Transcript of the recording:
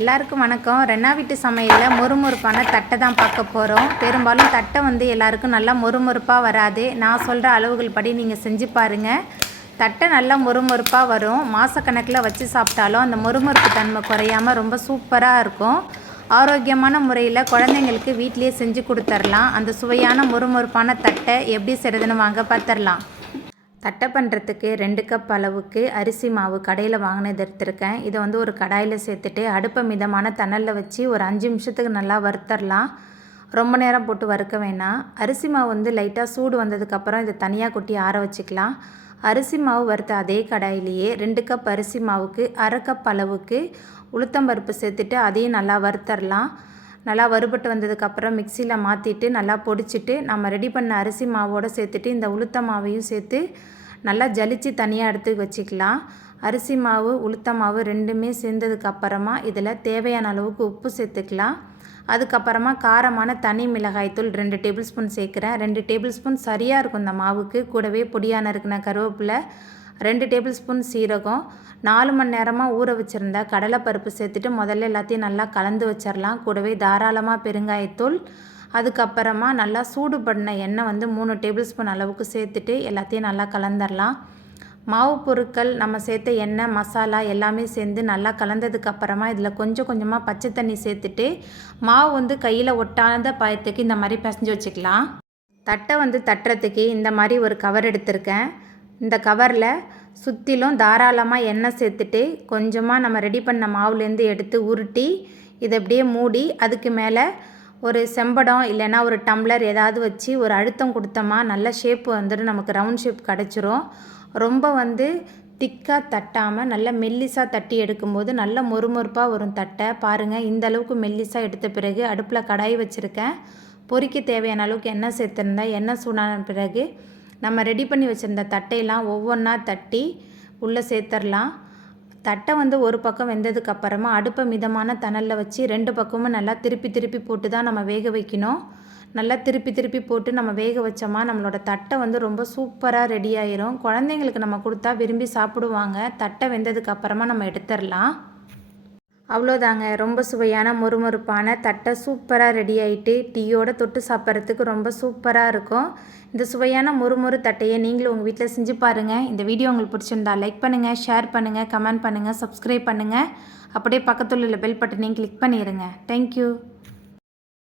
எல்லாருக்கும் வணக்கம். ரெண்டா வீட்டு சமையலில் மொறுமொறுப்பான தட்டை தான் பார்க்க போகிறோம் பெரும்பாலும் தட்டை வந்து எல்லாருக்கும் நல்லா மொறுமொறுப்பாக வராது. நான் சொல்கிற அளவுகள் படி நீங்கள் செஞ்சு பாருங்கள் தட்டை நல்லா மொறுமொறுப்பாக வரும். மாதக்கணக்கில் வச்சு சாப்பிட்டாலும் அந்த மொறுமொறுப்பு தன்மை குறையாமல் ரொம்ப சூப்பராக இருக்கும். ஆரோக்கியமான முறையில் குழந்தைங்களுக்கு வீட்டிலேயே செஞ்சு கொடுத்துர்லாம். அந்த சுவையான மொறுமொறுப்பான தட்டை எப்படி செய்கிறதுன்னு வாங்க பார்த்துடலாம் தட்டை பண்ணுறதுக்கு ரெண்டு கப் அளவுக்கு அரிசி மாவு கடையில் வாங்கினது எடுத்திருக்கேன். இதை வந்து ஒரு கடாயில் சேர்த்துட்டு அடுப்பை மிதமான தணலில் வச்சு ஒரு அஞ்சு நிமிஷத்துக்கு நல்லா வறுத்தரலாம். ரொம்ப நேரம் போட்டு வறுக்க வேணாம். அரிசி மாவு வந்து லைட்டாக சூடு வந்ததுக்கப்புறம் இதை தனியாக கொட்டி ஆற வச்சுக்கலாம். அரிசி மாவு வறுத்த அதே கடாயிலேயே ரெண்டு கப் அரிசி மாவுக்கு அரை கப் அளவுக்கு உளுத்தம்பருப்பு சேர்த்துட்டு அதையும் நல்லா வறுத்தரலாம். நல்லா வறுபட்டு வந்ததுக்கப்புறம் மிக்சியில் மாற்றிட்டு நல்லா பொடிச்சிட்டு நம்ம ரெடி பண்ண அரிசி மாவோடு சேர்த்துட்டு இந்த உளுத்த மாவையும் சேர்த்து நல்லா ஜலித்து தனியாக எடுத்து வச்சுக்கலாம். அரிசி மாவு உளுத்த மாவு ரெண்டுமே சேர்ந்ததுக்கப்புறமா இதில் தேவையான அளவுக்கு உப்பு சேர்த்துக்கலாம். அதுக்கப்புறமா காரமான தனி மிளகாய்த்தூள் ரெண்டு டேபிள் ஸ்பூன் சேர்க்குறேன். ரெண்டு டேபிள் ஸ்பூன் சரியாக இருக்கும் இந்த மாவுக்கு. கூடவே பொடியான இருக்கிற கருவேப்பிலை ரெண்டு டேபிள் ஸ்பூன் சீரகம் நாலு மணி நேரமாக ஊற வச்சுருந்த கடலைப்பருப்பு சேர்த்துட்டு முதல்ல எல்லாத்தையும் நல்லா கலந்து வச்சிடலாம் கூடவே தாராளமாக பெருங்காயத்தூள் அதுக்கப்புறமா நல்லா சூடு பண்ண எண்ணெய் வந்து மூணு டேபிள் ஸ்பூன் அளவுக்கு சேர்த்துட்டு எல்லாத்தையும் நல்லா கலந்துடலாம் மாவு பொருட்கள் நம்ம சேர்த்த எண்ணெய் மசாலா எல்லாமே சேர்ந்து நல்லா கலந்ததுக்கு அப்புறமா இதில் கொஞ்சம் கொஞ்சமாக பச்சை தண்ணி சேர்த்துட்டு மாவு வந்து கையில் ஒட்டாத பயத்துக்கு இந்த மாதிரி பிசைஞ்சு வச்சுக்கலாம். தட்டை வந்து தட்டுறதுக்கு இந்த மாதிரி ஒரு கவர் எடுத்திருக்கேன். இந்த கவரில் சுற்றிலும் தாராளமாக எண்ணெய் சேர்த்துட்டு கொஞ்சமாக நம்ம ரெடி பண்ண மாவுலேருந்து எடுத்து உருட்டி இதை அப்படியே மூடி அதுக்கு மேலே ஒரு செம்படம் இல்லைன்னா ஒரு டம்ளர் ஏதாவது வச்சு ஒரு அழுத்தம் கொடுத்தோமா நல்ல ஷேப் வந்துட்டு நமக்கு ரவுண்ட் ஷேப் கிடச்சிரும். ரொம்ப வந்து திக்காக தட்டாமல் நல்ல மெல்லிசாக தட்டி எடுக்கும்போது நல்ல மொறுமொறுப்பாக வரும் தட்டை. பாருங்கள் இந்த அளவுக்கு மெல்லிசாக எடுத்த பிறகு அடுப்பில் கடாய் வச்சுருக்கேன். பொறிக்க தேவையான அளவுக்கு எண்ணெய் சேர்த்துருந்தேன். எண்ணெய் சூடான பிறகு நம்ம ரெடி பண்ணி வச்சுருந்த தட்டையெல்லாம் ஒவ்வொன்றா தட்டி உள்ளே சேர்த்துடலாம் தட்டை வந்து ஒரு பக்கம் வெந்ததுக்கு அப்புறமா அடுப்பை மிதமான தணலில் வச்சு ரெண்டு பக்கமும் நல்லா திருப்பி திருப்பி போட்டு தான் நம்ம வேக வைக்கணும். நல்லா திருப்பி திருப்பி போட்டு நம்ம வேக வச்சோமா நம்மளோட தட்டை வந்து ரொம்ப சூப்பராக ரெடி ஆயிரும். குழந்தைங்களுக்கு நம்ம கொடுத்தா விரும்பி சாப்பிடுவாங்க. தட்டை வெந்ததுக்கு அப்புறமா நம்ம எடுத்துடலாம் அவ்வளோதாங்க. ரொம்ப சுவையான மொறுமொறுப்பான தட்டை சூப்பராக ரெடி ஆகிட்டு டீயோட தொட்டு சாப்பிட்றதுக்கு ரொம்ப சூப்பராக இருக்கும். இந்த சுவையான மொறுமொறு தட்டையை நீங்களும் உங்கள் வீட்டில் செஞ்சு பாருங்கள் இந்த வீடியோ உங்களுக்கு பிடிச்சிருந்தா லைக் பண்ணுங்கள் ஷேர் பண்ணுங்கள் கமெண்ட் பண்ணுங்கள் சப்ஸ்கிரைப் பண்ணுங்கள் அப்படியே பக்கத்தில் உள்ள பெல் பட்டனையும் கிளிக் பண்ணிடுங்க தேங்க்யூ